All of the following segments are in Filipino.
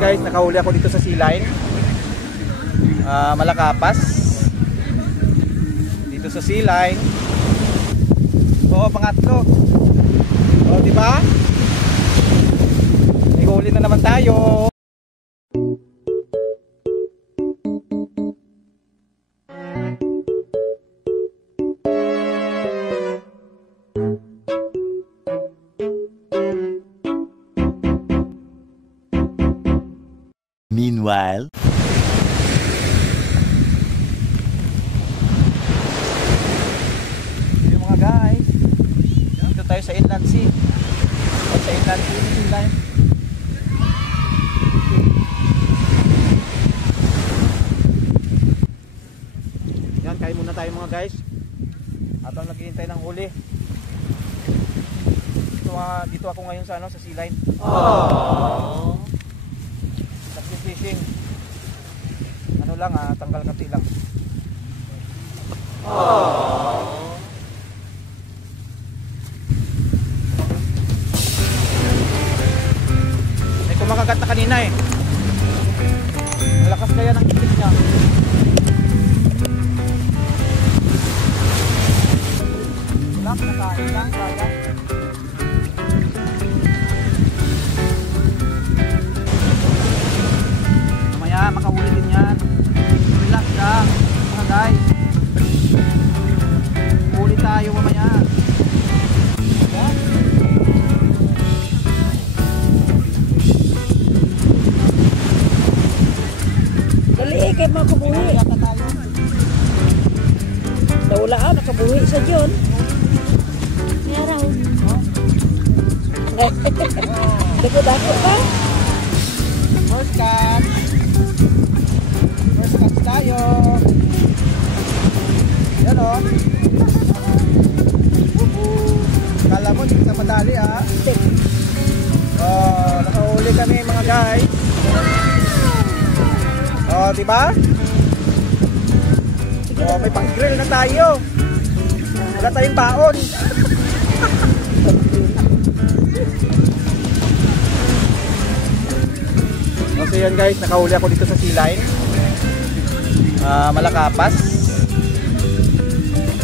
guys, nakahuli ako dito sa sea line. Malakapas. Dito sa sea line. Oo, pangatlo. O, diba? May huli na naman tayo. Meanwhile, yung mga guys, dito tayo sa Inland Sea. Sa Inland Sea, yan, kain muna tayo mga guys habang naghihintay ng huli. Dito ako ngayon sa sa sea line. Fishing. Ano lang tanggal kati lang. May kumakagat na kanina eh. Malakas kaya ng itik niya. Wala, nakain lang, kaya. Makahuli din yan. Relax lang mga guys. Huli tayo mamaya. Dali kay makabuhi. Daulaan makabuhi sa John. Meron. Dako-dako pa. First catch. First catch tayo. Yan o. Kala mo, hindi ka madali nakahuli kami mga guys. Diba? May pang-grill na tayo. Wala tayong baon. So yan guys, nakahuli ako dito sa sea line. Malakapas.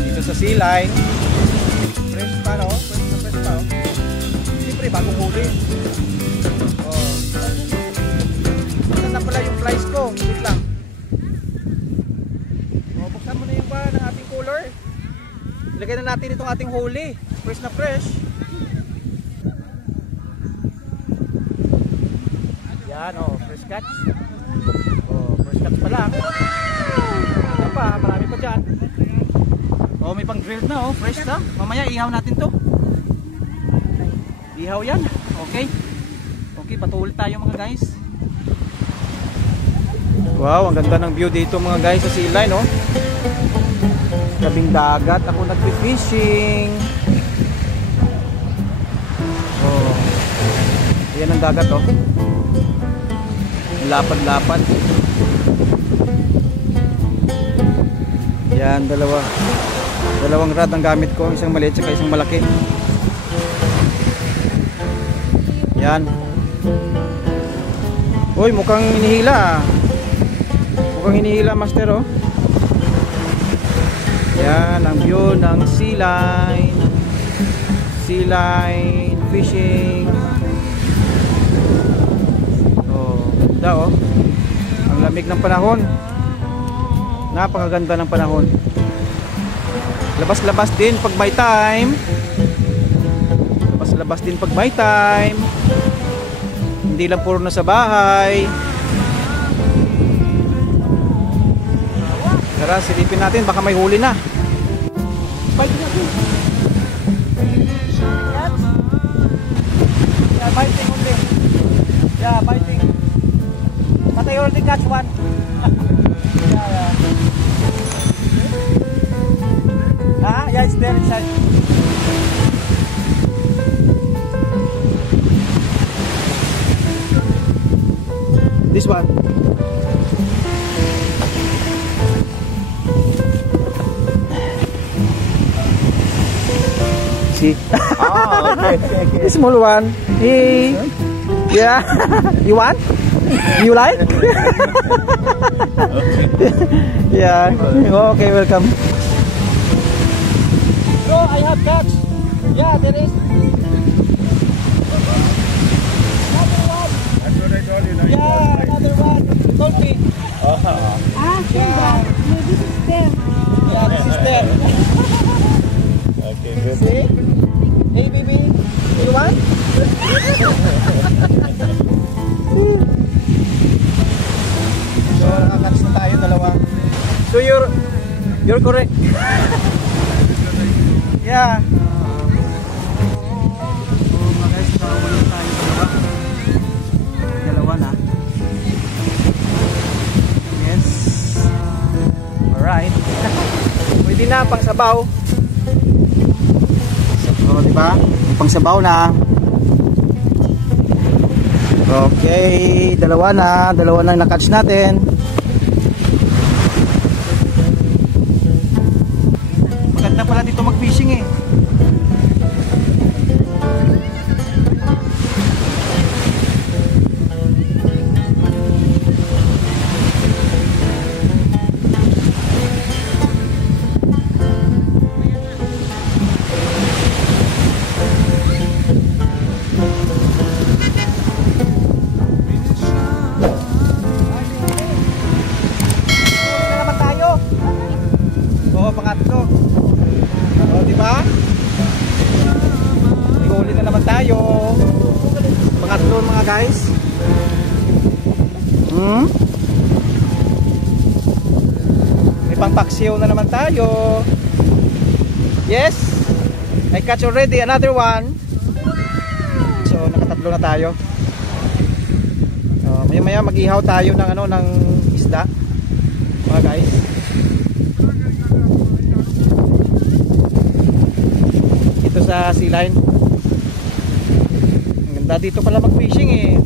Dito sa sea line. Fresh pa no? Fresh pa. Siyempre bagong huli. Buksan na pala yung flies ko. Wait lang. Buksan mo na yung pa ng ating cooler. Ilagay na natin itong ating huli. Fresh na fresh. Yan fresh catch. Fresh catch pa lang. Yan pa, marami pa dyan. May pang grilled na fresh na. Mamaya ihaw natin to. Ihaw yan. Okay, patuloy tayo mga guys. Wow, ang ganda ng view dito mga guys sa sea line Tabing dagat ako nagfi-fishing. Yan ang dagat lapad-lapad. Yan, dalawang rod ang gamit ko, isang maliit at isang malaki. Yan. Uy, mukhang hinihila. Mukhang hinihila master Yan ang view ng sea line. Sea line fishing. Ang lamig ng panahon. Napakaganda ng panahon. Labas-labas din pag may time. Labas-labas din pag may time. Hindi lang puro na sa bahay. Tara, silipin natin, baka may huli na. Biting natin. Yeah, biting only. Yeah, biting. But I already catch one. Yeah. Yeah, it's there inside. This one. See? Okay. The small one. Hey. Yeah. You want? You like? Yeah. Okay, welcome. Bro, I have catch. Yeah, there is. Another one. That's what I told you. Now Yeah, another one. You told me. Yeah. Maybe it's there. Yeah, this is there. Okay, good. See? Hey, baby. You want? So, nakakats na tayo dalawa. So, you're correct. Yeah. So, mga guys, nakawala tayo dalawa. Dalawa na. Yes. Alright. Pwede na, pang sabaw. So, diba? Pang sabaw na. Okay, dalawa na na-catch natin. Maganda pala dito mag-fishing eh. Pangatlo. O, diba? Ihuli na naman tayo. Pangatlo mga guys. May pangpaksiw na naman tayo. Yes. I catch already another one. So, nakatatlo na tayo. Maya-maya mag-ihaw tayo ng ng isda. Mga guys. Sa sea line. Ang ganda dito pala mag-fishing eh.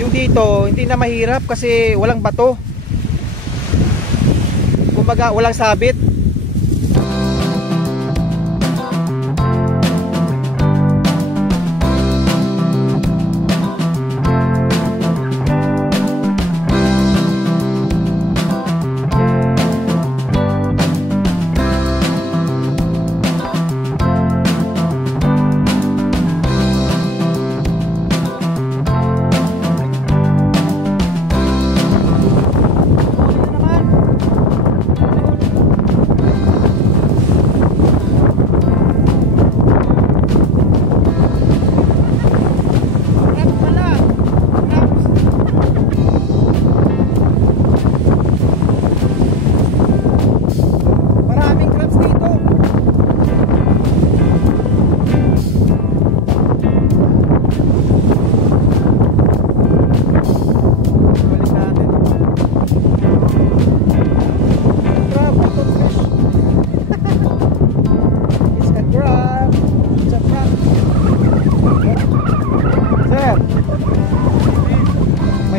Yung dito, hindi na mahirap kasi walang bato. Kumbaga, walang sabit.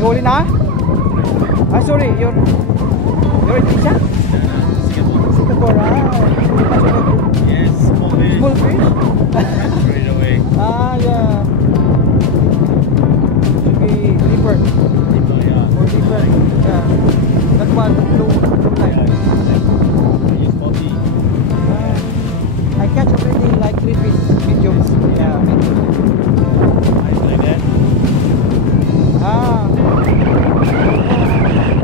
Huli na? Ah, sorry, you're in Asia? Singapore, Yes, small fish. Small fish? Straight away. Ah, yeah. Should be deeper. People, yeah. More deeper. Yeah. That one, blue line. Yeah. Use 40. I catch already like 3 fish, mediums. Yeah, medium. Nice like that. Ah.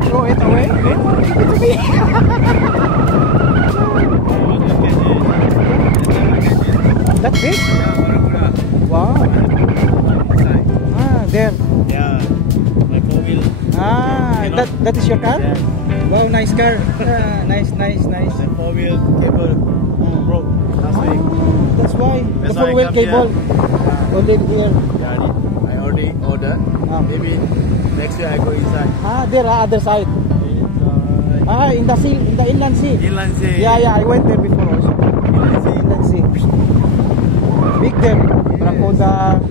Throw it away? It's me. That big? Wow. Ah, there. Yeah. My 4-wheel. Ah, that is your car? Yeah. Wow, nice car. Nice. The 4-wheel cable broke last week. That's why. That's the why I 4-wheel come cable. here. Only here. Yeah, I already ordered. Maybe next year I go inside. Ah, there, other side. Ah, in the sea, in the inland sea. Inland sea. Yeah, I went there before also. Inland sea. Big there. Rakoda,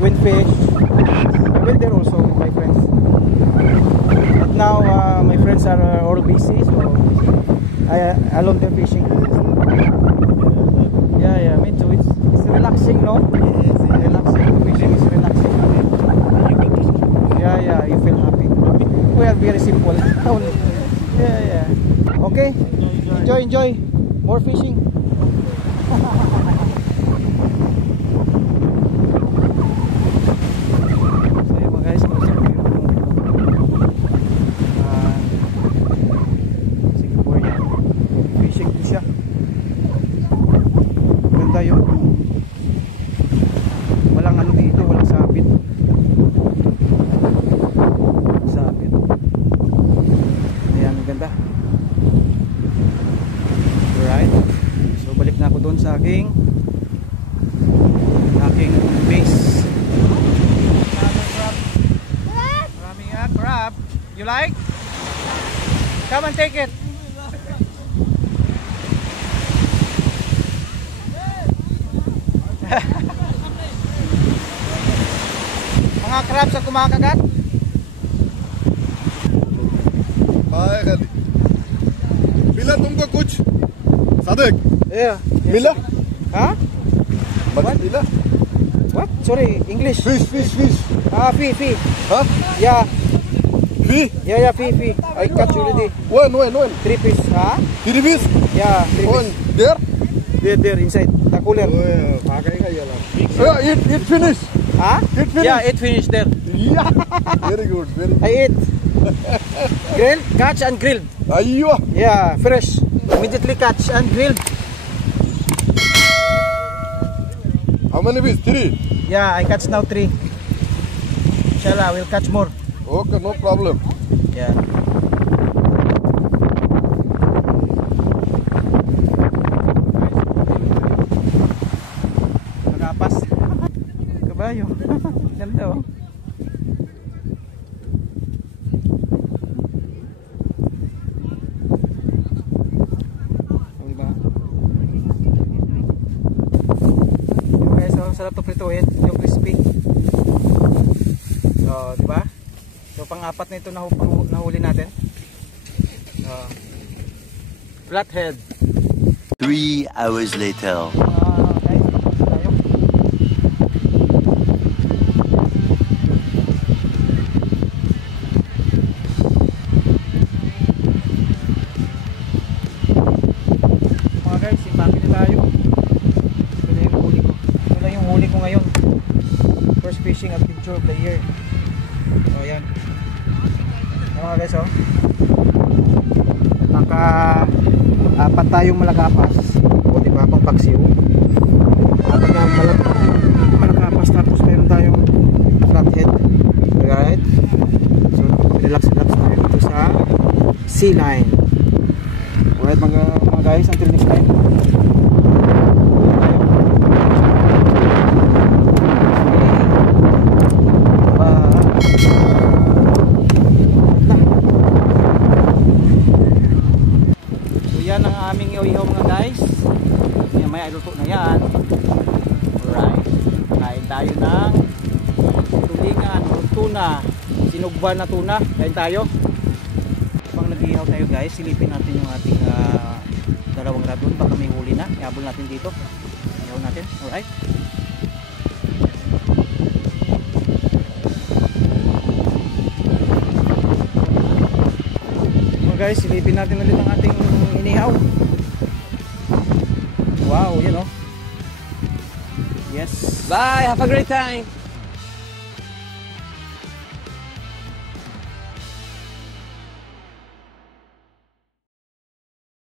windfish. I went there also with my friends. But now my friends are all busy, so I alone there fishing. Yeah, me too. It's relaxing, no? Relaxing. Fishing is relaxing. Yeah, you tutorial, very simple. Yeah. Okay. Enjoy. More fishing. So yun mga guys, kausap ko yung Singaporean. Fishing din siya. Ganda yung walang ano dito, walang sabit. Ayan, ganda. Alright. So balik na ako doon sa aking base. Maraming crab. You like? Come and take it. Mga crabs ang kumakagat. हाय खाली मिला तुमको कुछ सादिक Yeah. मिला Huh? मछली मिला What? Sorry, English. Fish Fee. हाँ Yeah. फी Fee. I catch already. when 3 fish. Huh? 3 fish Yeah, 3 on fish. there There inside the cooler. भागेगा ये ला it finish Huh? It finished. Yeah, it finished there. yeah very good I ate. Grill, catch and grill. अय्यो Yeah, fresh. Immediately catch and grilled. how many fish 3 Yeah, I catch now 3. Inshallah, we'll catch more. okay no problem Yeah. Nakapas. Kabayo. Ganda oh. Diba? Okay, so sarap to prituhin. Yung crispy. So, diba? So, pang-apat na ito nahuli natin. Flathead. 3 hours later. Guys, tapos na tayo. Mga guys, simpake na tayo. Ito na yung huli ko. Ito lang yung huli ko ngayon. First fishing adventure of the year. So, ayan. Ayan mga guys, oh. Naka-apat tayong malakapas. O diba, pang paksiw. Apat na malakapas. Tapos mayroon tayong flathead. Right? So, relax tayo dito sa sea line. Alright mga guys, until next time. Yan ang aming ihaw mga guys. May luto na yan. Alright. Kain tayo ng tulingan o tuna. Sinugba na tuna. Kain tayo. Habang nag-ihaw tayo guys, silipin natin yung ating dalawang radon. Baka may huli na. Ihabol natin dito. Ihaw natin. Alright. Guys, silipin natin ulit ang ating inihaw. Wow, yan oh. Yes. Bye, have a great time.